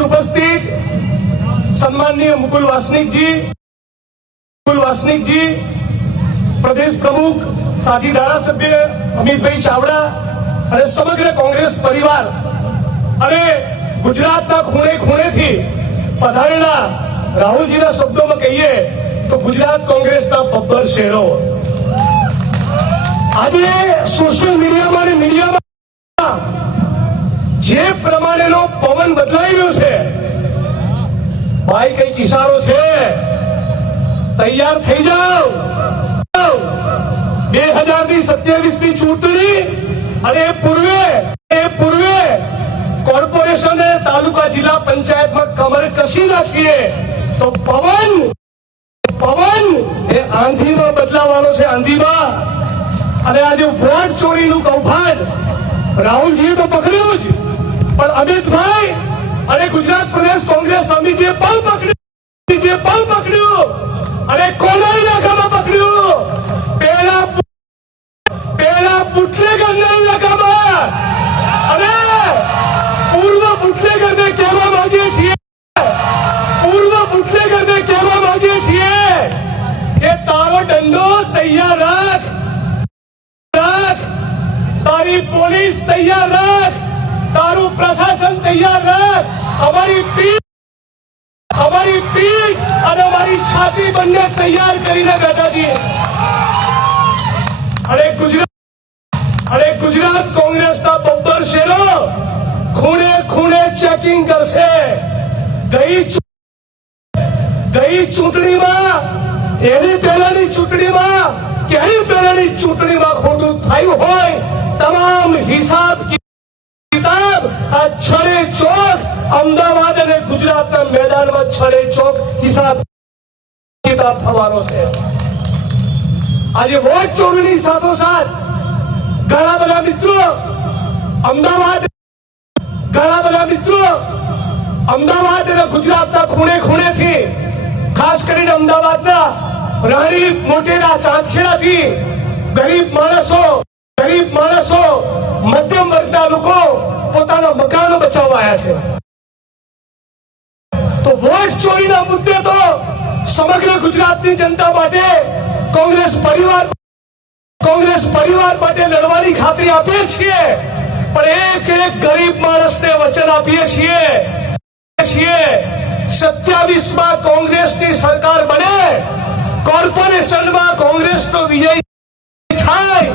ઉપસ્થિત સન્માનનીય મુકુલ વાસનિકજી મુકુલ વાસનિકજી પ્રદેશ પ્રમુખ સાથી ધારાસભ્ય અમિતભાઈ ચાવડા અને સમગ્ર કોંગ્રેસ પરિવાર અને ગુજરાતના ખૂણે ખૂણેથી પધારેલા રાહુલજીના શબ્દોમાં કહીએ તો ગુજરાત કોંગ્રેસના પબ્બર શેરો આજે સોશિયલ મીડિયામાં અને મીડિયામાં જે પ્રમાણેનો પવન બદલાઈ ગયો છે ભાઈ કઈક ઇશારો છે તૈયાર થઈ જાઓ બે હજાર ની સત્યાવીસ ની ચૂંટણી અને પૂર્વે એ પૂર્વે કોર્પોરેશને તાલુકા જિલ્લા પંચાયતમાં કમર કસી નાખીએ તો પવન પવન એ આંધીમાં બદલાવાનો છે આંધીમાં અને આજે વોટ ચોરીનું કૌભાંડ રાહુલજીએ તો પકડ્યું જ પણ અમિતભાઈ અને ગુજરાત પ્રદેશ કોંગ્રેસ સમિતિએ પણ પકડી પણ પકડ્યું અને કોના ઇલાકામાં પકડ્યું પેલા પેલા બુટલેગરના ઇલાકામાં અને પૂર્વ બુટલેગરને કહેવા માંગીએ છીએ પૂર્વ બુટલેગરને કહેવા માંગીએ છીએ કે તારો દંડો તૈયાર રાખ તારી પોલીસ તૈયાર રાખ પ્રશાસન તૈયાર રહે અમારી પીઠ અમારી પીઠ અને અમારી છાતી બંને તૈયાર કરીને બેઠા છીએ અને ગુજરાત અને ગુજરાત કોંગ્રેસના બબ્બર શેરો ખૂણે ખૂણે ચેકિંગ કરશે ગઈ ગઈ ચૂંટણીમાં એની પહેલાની ચૂંટણીમાં કે એની પહેલાની ચૂંટણીમાં ખોટું થયું હોય તમામ હિસાબ આ છડે ચોક અમદાવાદ અને ગુજરાતના મેદાનમાં છડે ચોક હિસાબ કિતાબ થવાનો છે આજે વોટ ચોરીની સાથોસાથ ઘણા બધા મિત્રો અમદાવાદ ઘણા બધા મિત્રો અમદાવાદ અને ગુજરાતના ખૂણે ખૂણેથી ખાસ કરીને અમદાવાદના રાણી મોટેના ચાંદખેડાથી ગરીબ માણસો ગરીબ માણસો મધ્યમ વર્ગના લોકો પોતાના મકાનો બચાવવા આવ્યા છે તો વોટ ચોરીના મુદ્દે તો સમગ્ર ગુજરાતની જનતા માટે કોંગ્રેસ પરિવાર કોંગ્રેસ પરિવાર માટે લડવાની ખાતરી આપીએ છીએ પણ એક એક ગરીબ માણસને વચન આપીએ છીએ છીએ સત્યાવીસ માં કોંગ્રેસની સરકાર બને કોર્પોરેશનમાં કોંગ્રેસનો વિજય થાય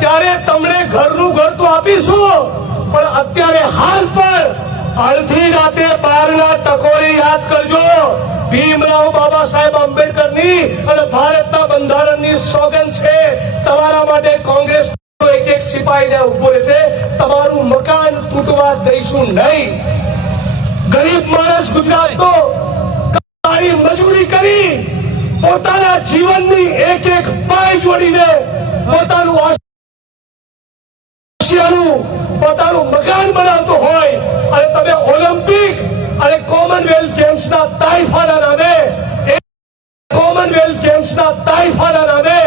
ત્યારે તમને ઘરનું ઘર તો આપીશું પણ અત્યારે હાલ પણ અડધી રાતે બારના તકોરી યાદ કરજો ભીમરાવ બાબા સાહેબ આંબેડકર ની અને ભારતના બંધારણ સોગંદ છે તમારા માટે કોંગ્રેસ એક એક સિપાહીને ઉભો રહેશે તમારું મકાન તૂટવા દઈશું નહીં ગરીબ માણસ ગુજરાત તો કાળી મજૂરી કરી પોતાના જીવનની એક એક પાય જોડીને પોતાનું આશિયાનું પોતાનું મકાન બનાવતો હોય અને તમે ઓલિમ્પિક અને કોમનવેલ્થ ગેમ્સના તાઇફાના નામે કોમનવેલ્થ ગેમ્સના તાઇફાના નામે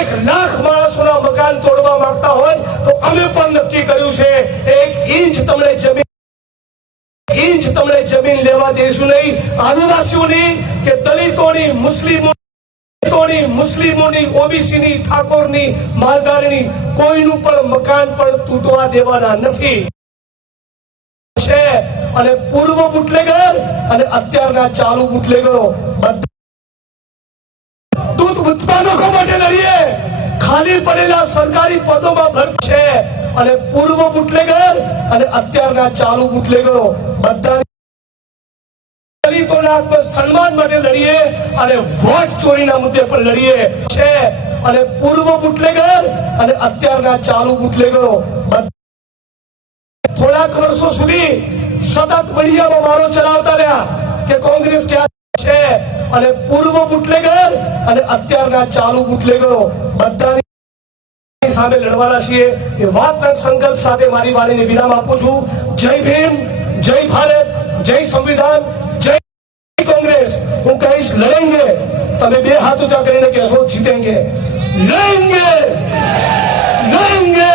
એક લાખ માણસોના મકાન તોડવા માંગતા હોય તો અમે પણ નક્કી કર્યું છે એક ઇંચ તમને જમીન ઇંચ તમને જમીન લેવા દેશું નહીં આદિવાસીઓની કે દલિતોની મુસ્લિમો મુસ્લિમોની ઓબીસીની ઠાકોરની માલધારીની કોઈનું પણ મકાન પણ તૂટવા દેવાના નથી છે અને પૂર્વ બુટલેગર અને અત્યારના ચાલુ બુટલેગરો દૂધ ઉત્પાદકો માટે લડીએ ખાલી પડેલા સરકારી પદોમાં ભર છે અને પૂર્વ બુટલેગર અને અત્યારના ચાલુ બુટલેગરો બધા દીકરીઓના સન્માન માટે લડીએ અને વોટ ચોરીના મુદ્દે પણ લડીએ છે અને પૂર્વ બુટલેગર અને અત્યારના ચાલુ બુટલેગરો થોડાક વર્ષો સુધી સતત મીડિયામાં મારો ચલાવતા રહ્યા કે કોંગ્રેસ ક્યાં છે અને પૂર્વ બુટલેગર અને અત્યારના ચાલુ બુટલેગરો બધાની સામે લડવાના છીએ એ વાતના સંકલ્પ સાથે મારી વાણીને વિરામ આપું છું જય ભીમ જય ભારત જય સંવિધાન હું કહીશ લડેંગે તમે બે હાથ ઊંચા કરીને કહેશો જીતેંગે લડેંગે લડેંગે